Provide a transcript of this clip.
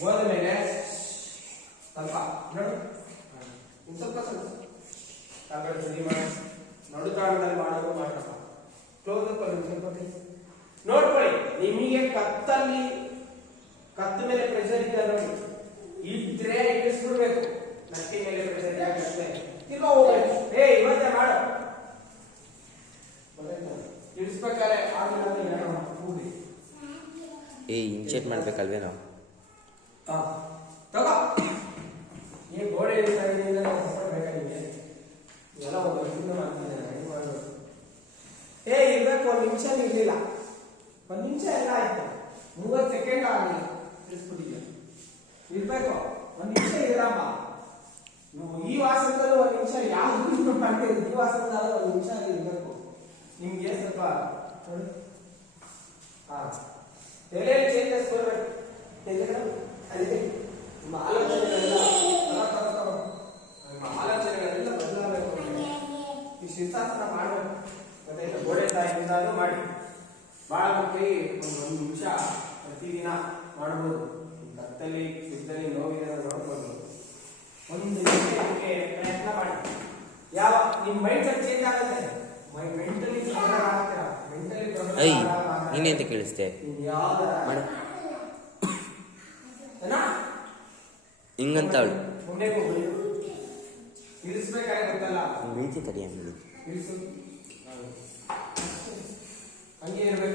ಹೋದ ಮೇಲೆ ಸ್ವಲ್ಪ ನೋಡು, ಇನ್ನು ಸ್ವಲ್ಪ ಸ್ವಲ್ಪ ಸರಿ ಮಾಡಿ ನಡುಕಾಣದಲ್ಲಿ ಮಾಡೋದು ಮಾಡ್ರಪ್ಪ. ಕ್ಲೋಸ್ ಅಪ್ ಅಲ್ಲಿ ನೋಡ್ಕೊಳ್ಳಿ. ನಿಮಗೆ ಕತ್ತ ಮೇಲೆ ಪ್ರೆಷರ್ ಇದೆ ನೋಡಿ, ಇದ್ರೆ ಇಳಿಸ್ಬಿಡ್ಬೇಕು. ನಟ್ಟಿ ಮೇಲೆ ಪ್ರೆಷರ್ ಆಗುತ್ತೆ, ತಿರ್ಗಾ ಹೋಗ್ಬೇಕು. ಇವತ್ತೇ ಮಾಡು, ಇಳಿಸ್ಬೇಕಾದ್ರೆ ಕೂಡಿ ಇನ್ಶೇಟ್ ಮಾಡ್ಬೇಕಲ್ವೇನೋ. ತಗೋ ಈ ಗೋಡೆ ಬೇಕಾ ನಿಮಗೆ ಎಲ್ಲ ಒಬ್ಬ ಮಾಡ್ತಿದ್ದೇನೆ. ಇರ್ಬೇಕು. 1 ನಿಮಿಷ ಇರ್ಲಿಲ್ಲ, 1 ನಿಮಿಷ ಎಲ್ಲ ಆಯ್ತು, 30 ಸೆಕೆಂಡ್ ಆಗಲಿಲ್ಲ. ತಿಳಿಸ್ಬಿಟ್ಟಿದ್ದೆ ಇರ್ಬೇಕು. 1 ನಿಮಿಷ ಇರಮ್ಮ. ಈ ವಾಸದಲ್ಲೂ 1 ನಿಮಿಷ ಯಾವ್ದು ಮಾಡ್ತೀವಿ, ಈ ವಾಸದಲ್ಲ 1 ನಿಮಿಷ ಇರ್ಬೇಕು. ನಿಮ್ಗೆ ಸ್ವಲ್ಪ ನೋಡಿ, ತಲೆಯಲ್ಲಿ ಚೇಂಜಸ್ ಬರ್ಬೇಕು. ಅಲ್ಲಿ ನಿಮ್ಮ ಆಲೋಚನೆಗಳೆಲ್ಲ ಬದಲಾಗಬೇಕು. ಈ ಶೀರ್ಷಾಸನ ಮಾಡಬೇಕು. ಮತ್ತೆ ಗೋಡೆ ತಾಯಿಯಿಂದಾನು ಮಾಡಿ ಬಹಳ ಕೈ 1 ನಿಮಿಷ ಪ್ರತಿದಿನ ಮಾಡಬಹುದು. ಕತ್ತಲ್ಲಿ ಸಿದ್ಧಲ್ಲಿ ನೋವಿದೆ ನೋಡ್ಬೋದು. 1 ನಿಮಿಷಕ್ಕೆ ಪ್ರಯತ್ನ ಮಾಡಿ. ಯಾವ ನಿಮ್ಮ ಮೈಂಡ್ ಸೆಟ್ ಚೇಂಜ್ ಆಗುತ್ತೆ, ಮೆಂಟಲಿ ಆಗ್ತೀರಾ. ಮೆಂಟಲಿ ನೀನೆಂತ ಕೇಳಿಸ್ತೆ ಮಾಡ ಹಿಂಗಂತ ಅವಳು ಮುಂದೆ ಹೋಗಿ ಇಳಿಸ್ಬೇಕಾದ್ರೆ ಗೊತ್ತಲ್ಲ, ಬೀಳ್ತಿ ತಡಿ ಇಳಿಸು ಹಂಗೆ ಇರ್ಬೇಕು.